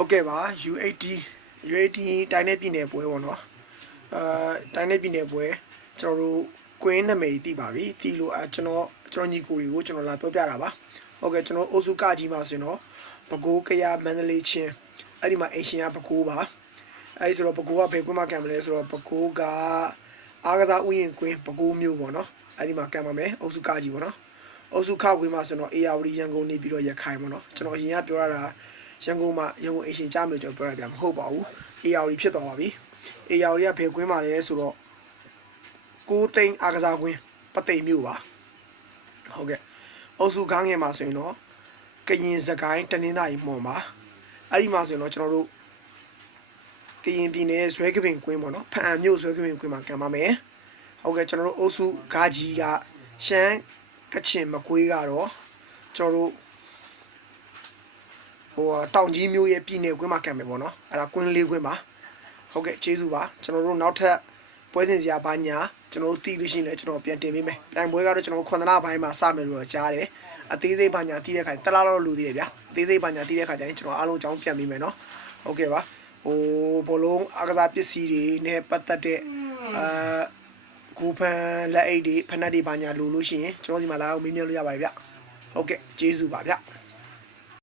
Ok ba UAT တိုင်းနဲ့ပြည်နယ်ပွဲပေါ့နော်တိုင်းနဲ့ပြည်နယ်ပွဲကျွန်တော်တို့ကွင်းနာမည်သိပါပြီတီလို့ကျွန်တော်ညီကိုတွေကိုကျွန်တော်လာပြောပြတာပါဟုတ်ကဲ့ကျွန်တော်အိုစုကကြီးမှာဆိုရင်တော့ပဲခူးကရမန္တလေးချင်းအဲ့ဒီမှာအရှင်ကပဲခူးပါအဲ့ဒီဆိုတော့ပဲခူးကဘယ်ကွင်းမှာကံမလဲဆိုတော့ပဲခူးကအားကစားဥယျာဉ်ကွင်းပဲခူးမြို့ပေါ့နော်အဲ့ဒီမှာကံပါမယ်အိုစုကကြီးပေါ့နော်အိုစုခကွင်းမှာဆိုတော့အေယာဝတီရန်ကုန်နေပြီးတော့ရခိုင်ပေါ့နော်ကျွန်တော်အရင်ကပြောရတာရန်ကုန်မှာရန်ကုန်အရှင်ကြမယ်ကျွန်တော်ပြောရပြမဟုတ်ပါဘူးအေယာဝတီဖြစ်သွားပါပြီအေယာဝတီကဘယ်ကွင်းမှာလဲဆိုတော့ကိုသိန်းအားကစားကွင်းပသိမ်မြို့ပါဟုတ်ကဲ့အုပ်စုကားငယ်မှာဆိုရင်တော့ကရင်စကိုင်းတနင်္သာရီမွန်ပါအဲ့ဒီမှာဆိုရင်တော့ကျွန်တော်တို့ကရင်ပြည်နယ်ဇွဲကပင်ကွင်းပေါ့နော်ဖအံမြို့ဇွဲကပင်ကွင်းမှာကံပါမယ်ဟုတ်ကဲ့ကျွန်တော်တို့အုပ်စုကားကြီးကရှမ်းကချင်မကွေးကတော့ကျွန်တော်တို့တောင်ကြီးမြို့ရဲ့ပြည်နယ်ကွင်းမှာကံမယ်ပေါ့နော်အဲ့ဒါကွင်းလေးကွင်းပါဟုတ်ကဲ့ကျေးဇူးပါကျွန်တော်တို့နောက်ထပ်ပွဲစဉ်စရာဘာညာကျွန်တော်တို့တီးလို့ရှိရင်လည်းကျွန်တော်ပြန်တင်ပေးမယ်တိုင်ပွဲကတော့ကျွန်တော်9လပိုင်းမှာစမယ်လို့ကြားတယ်အသေးစိတ်ဘာညာတီးတဲ့ခါတလားတော့လူသေးတယ်ဗျာအသေးစိတ်ဘာညာတီးတဲ့ခါကျရင်ကျွန်တော်အားလုံးအကြောင်းပြန်ပေးမယ်နော်ဟုတ်ကဲ့ပါဘောလုံးအားကစားပစ္စည်းတွေနဲ့ပတ်သက်တဲ့ကိုဖန်လက်အိတ်တွေဖနက်တွေဘာညာလိုလို့ရှိရင်ကျွန်တော်ဒီမှာလာအောင်မေးမြန်းလို့ရပါတယ်ဗျဟုတ်ကဲ့ကျေးဇူးပါဗျ